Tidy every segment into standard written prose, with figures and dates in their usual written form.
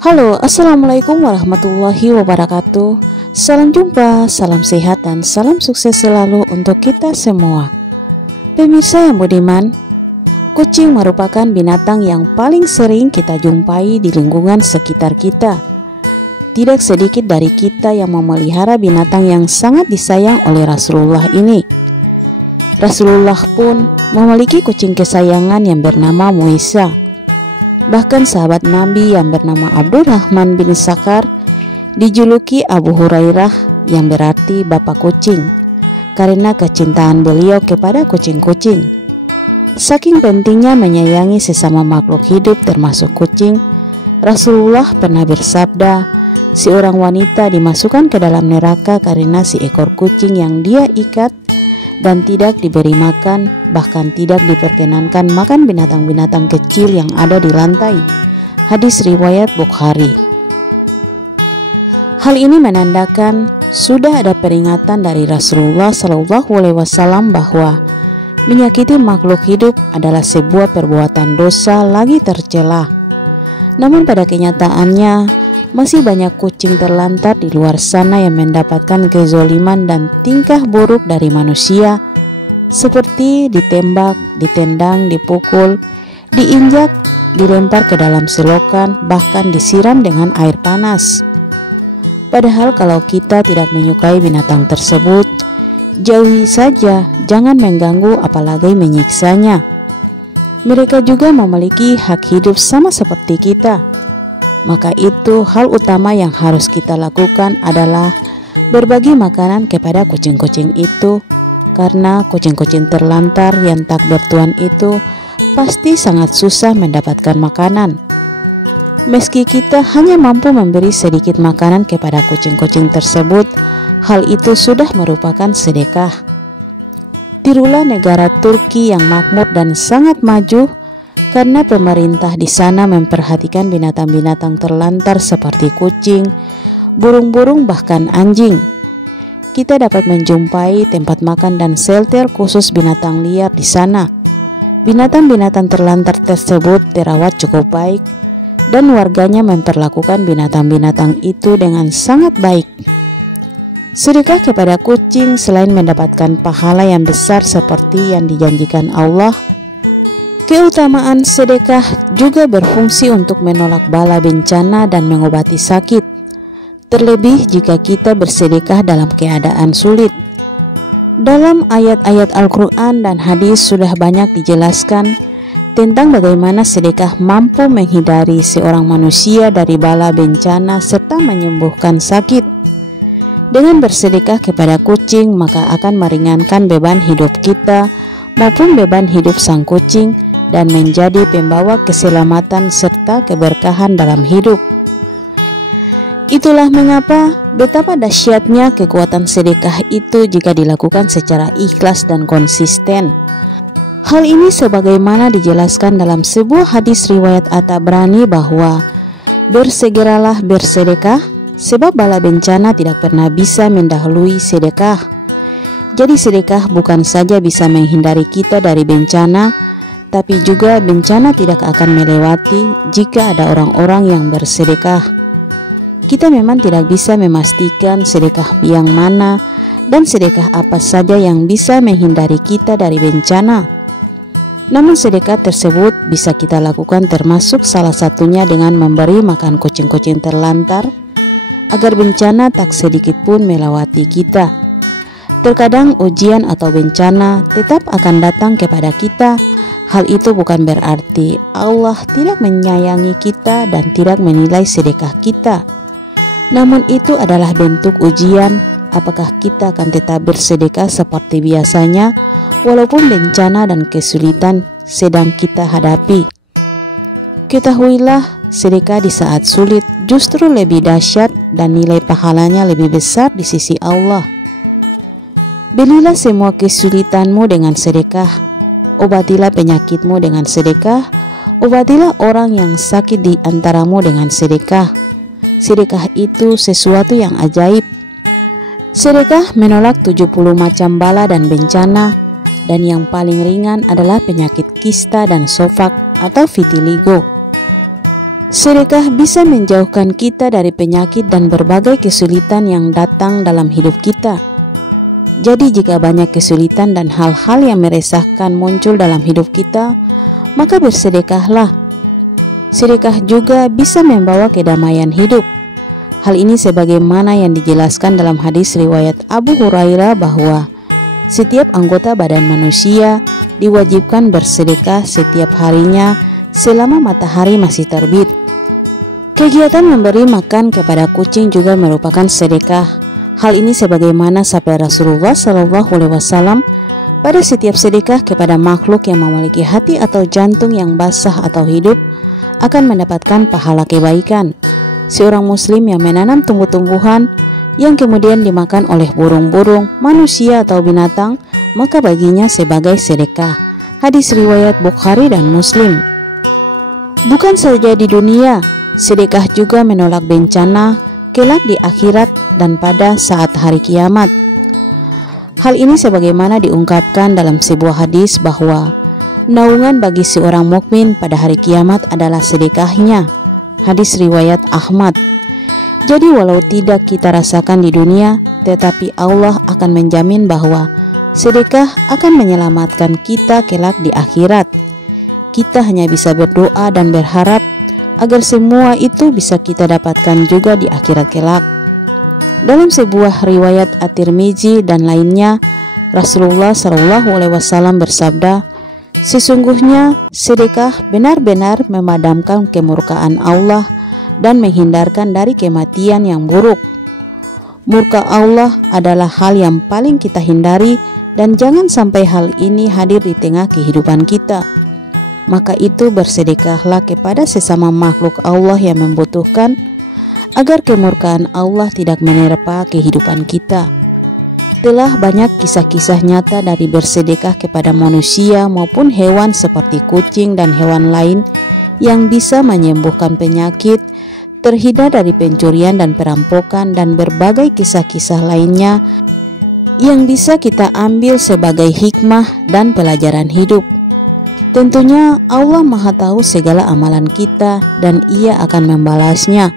Halo, assalamualaikum warahmatullahi wabarakatuh. Salam jumpa, salam sehat, dan salam sukses selalu untuk kita semua. Pemirsa yang budiman, kucing merupakan binatang yang paling sering kita jumpai di lingkungan sekitar kita. Tidak sedikit dari kita yang memelihara binatang yang sangat disayang oleh Rasulullah ini. Rasulullah pun memiliki kucing kesayangan yang bernama Muisa. Bahkan sahabat Nabi yang bernama Abdurrahman bin Sakhar dijuluki Abu Hurairah, yang berarti bapak kucing, karena kecintaan beliau kepada kucing-kucing. Saking pentingnya menyayangi sesama makhluk hidup termasuk kucing, Rasulullah pernah bersabda, seorang wanita dimasukkan ke dalam neraka karena si ekor kucing yang dia ikat dan tidak diberi makan, bahkan tidak diperkenankan makan binatang-binatang kecil yang ada di lantai. Hadis riwayat Bukhari. Hal ini menandakan sudah ada peringatan dari Rasulullah SAW bahwa menyakiti makhluk hidup adalah sebuah perbuatan dosa lagi tercela. Namun pada kenyataannya masih banyak kucing terlantar di luar sana yang mendapatkan kezoliman dan tingkah buruk dari manusia, seperti ditembak, ditendang, dipukul, diinjak, dilempar ke dalam selokan, bahkan disiram dengan air panas. Padahal kalau kita tidak menyukai binatang tersebut, jauhi saja, jangan mengganggu apalagi menyiksanya. Mereka juga memiliki hak hidup sama seperti kita. Maka itu hal utama yang harus kita lakukan adalah berbagi makanan kepada kucing-kucing itu, karena kucing-kucing terlantar yang tak bertuan itu pasti sangat susah mendapatkan makanan. Meski kita hanya mampu memberi sedikit makanan kepada kucing-kucing tersebut, hal itu sudah merupakan sedekah. Tirulah negara Turki yang makmur dan sangat maju, karena pemerintah di sana memperhatikan binatang-binatang terlantar seperti kucing, burung-burung, bahkan anjing. Kita dapat menjumpai tempat makan dan shelter khusus binatang liar di sana. Binatang-binatang terlantar tersebut terawat cukup baik dan warganya memperlakukan binatang-binatang itu dengan sangat baik. Sedekah kepada kucing selain mendapatkan pahala yang besar seperti yang dijanjikan Allah, keutamaan sedekah juga berfungsi untuk menolak bala bencana dan mengobati sakit, terlebih jika kita bersedekah dalam keadaan sulit. Dalam ayat-ayat Al-Quran dan hadis sudah banyak dijelaskan tentang bagaimana sedekah mampu menghindari seorang manusia dari bala bencana serta menyembuhkan sakit. Dengan bersedekah kepada kucing, maka akan meringankan beban hidup kita maupun beban hidup sang kucing, dan menjadi pembawa keselamatan serta keberkahan dalam hidup. Itulah mengapa betapa dahsyatnya kekuatan sedekah itu jika dilakukan secara ikhlas dan konsisten. Hal ini sebagaimana dijelaskan dalam sebuah hadis riwayat At-Tabrani bahwa bersegeralah bersedekah, sebab bala bencana tidak pernah bisa mendahului sedekah. Jadi sedekah bukan saja bisa menghindari kita dari bencana, tapi juga bencana tidak akan melewati jika ada orang-orang yang bersedekah. Kita memang tidak bisa memastikan sedekah yang mana dan sedekah apa saja yang bisa menghindari kita dari bencana. Namun sedekah tersebut bisa kita lakukan, termasuk salah satunya dengan memberi makan kucing-kucing terlantar agar bencana tak sedikit pun melewati kita. Terkadang ujian atau bencana tetap akan datang kepada kita. Hal itu bukan berarti Allah tidak menyayangi kita dan tidak menilai sedekah kita. Namun itu adalah bentuk ujian apakah kita akan tetap bersedekah seperti biasanya walaupun bencana dan kesulitan sedang kita hadapi. Ketahuilah, sedekah di saat sulit justru lebih dahsyat dan nilai pahalanya lebih besar di sisi Allah. Belilah semua kesulitanmu dengan sedekah. Obatilah penyakitmu dengan sedekah. Obatilah orang yang sakit di antaramu dengan sedekah. Sedekah itu sesuatu yang ajaib. Sedekah menolak 70 macam bala dan bencana, dan yang paling ringan adalah penyakit kista dan sofak atau vitiligo. Sedekah bisa menjauhkan kita dari penyakit dan berbagai kesulitan yang datang dalam hidup kita. Jadi jika banyak kesulitan dan hal-hal yang meresahkan muncul dalam hidup kita, maka bersedekahlah. Sedekah juga bisa membawa kedamaian hidup. Hal ini sebagaimana yang dijelaskan dalam hadis riwayat Abu Hurairah bahwa setiap anggota badan manusia diwajibkan bersedekah setiap harinya selama matahari masih terbit. Kegiatan memberi makan kepada kucing juga merupakan sedekah. Hal ini sebagaimana sabda Rasulullah SAW, pada setiap sedekah kepada makhluk yang memiliki hati atau jantung yang basah atau hidup akan mendapatkan pahala kebaikan. Seorang muslim yang menanam tumbuh-tumbuhan yang kemudian dimakan oleh burung-burung, manusia atau binatang, maka baginya sebagai sedekah. Hadis riwayat Bukhari dan Muslim. Bukan saja di dunia, sedekah juga menolak bencana kelak di akhirat dan pada saat hari kiamat. Hal ini sebagaimana diungkapkan dalam sebuah hadis bahwa naungan bagi seorang mukmin pada hari kiamat adalah sedekahnya. Hadis riwayat Ahmad. Jadi walau tidak kita rasakan di dunia, tetapi Allah akan menjamin bahwa sedekah akan menyelamatkan kita kelak di akhirat. Kita hanya bisa berdoa dan berharap agar semua itu bisa kita dapatkan juga di akhirat kelak. Dalam sebuah riwayat At-Tirmizi dan lainnya, Rasulullah SAW bersabda, sesungguhnya sedekah benar-benar memadamkan kemurkaan Allah dan menghindarkan dari kematian yang buruk. Murka Allah adalah hal yang paling kita hindari dan jangan sampai hal ini hadir di tengah kehidupan kita. Maka itu bersedekahlah kepada sesama makhluk Allah yang membutuhkan agar kemurkaan Allah tidak menerpa kehidupan kita. Telah banyak kisah-kisah nyata dari bersedekah kepada manusia maupun hewan seperti kucing dan hewan lain yang bisa menyembuhkan penyakit, terhindar dari pencurian dan perampokan, dan berbagai kisah-kisah lainnya yang bisa kita ambil sebagai hikmah dan pelajaran hidup. Tentunya Allah Maha Tahu segala amalan kita dan Ia akan membalasnya.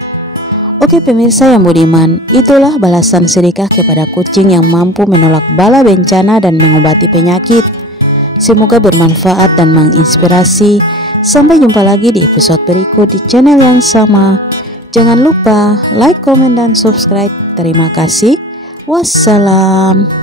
Oke pemirsa yang budiman, itulah balasan sedekah kepada kucing yang mampu menolak bala bencana dan mengobati penyakit. Semoga bermanfaat dan menginspirasi. Sampai jumpa lagi di episode berikut di channel yang sama. Jangan lupa like, komen, dan subscribe. Terima kasih. Wassalam.